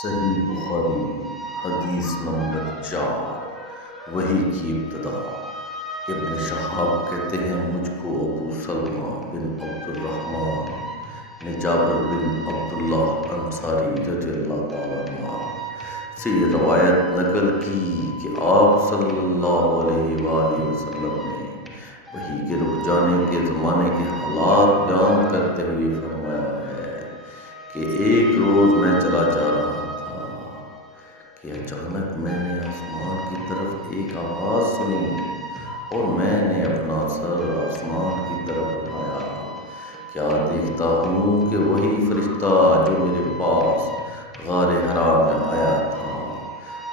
صحیح بخاری حدیث نمبر 4 وحی کی ابتدا۔ ابن شہاب کہتے ہیں مجھ کو ابو سلمہ بن عبد الرحمن نے جابر بن عبداللہ انصاری رضی اللہ تعالیٰ عنہ سے یہ روایت نقل کی کہ آپ صلی اللہ علیہ وآلہ وسلم نے وحی کے رک جانے کے زمانے کے حالات بیان کرتے ہوئے فرمایا ہے کہ ایک روز میں چلا جا رہا تھا کہ اچانک میں نے آسمان کی طرف ایک آواز سنی اور میں نے اپنا سر آسمان کی طرف اٹھایا۔ کیا دیکھتا ہوں کہ وہی فرشتہ جو میرے پاس غار حرا میں آیا تھا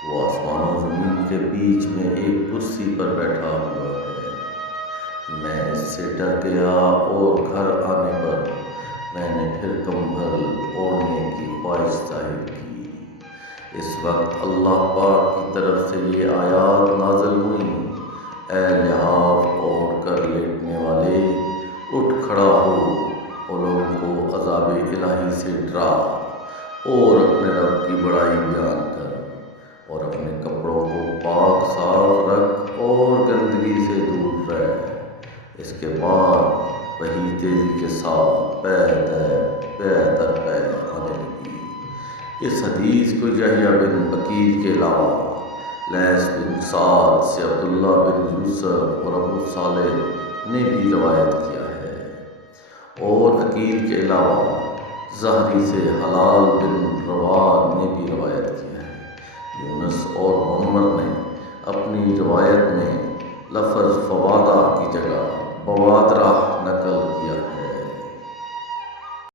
وہ آسمان و زمین کے بیچ میں ایک کرسی پر بیٹھا ہوا ہے۔ میں اس سے ڈر گیا اور گھر آنے پر میں نے پھر کمبل اوڑھنے کی خواہش ظاہر کی۔ اس وقت اللہ پاک کی طرف سے یہ آیات نازل ہوئیں: اے لحاف اوڑھ کر لیٹنے والے، اٹھ کھڑا ہو اور لوگوں کو عذاب الہی سے ڈرا اور اپنے رب کی بڑائی بیان کر اور اپنے کپڑوں کو پاک صاف رکھ اور گندگی سے دور رہ۔ اس کے بعد وحی تیزی کے ساتھ پے در پے آنے لگی۔ اس حدیث کو یحییٰ بن بکیر کے علاوہ لیث بن سعد سے عبداللہ بن یوسف اور ابو صالح نے بھی روایت کیا ہے، اور عقیل کے علاوہ زہری سے حلال بن رواد نے بھی روایت کیا ہے۔ یونس اور معمر نے اپنی روایت میں لفظ فوادہ کی جگہ بوادرہ نقل کیا ہے۔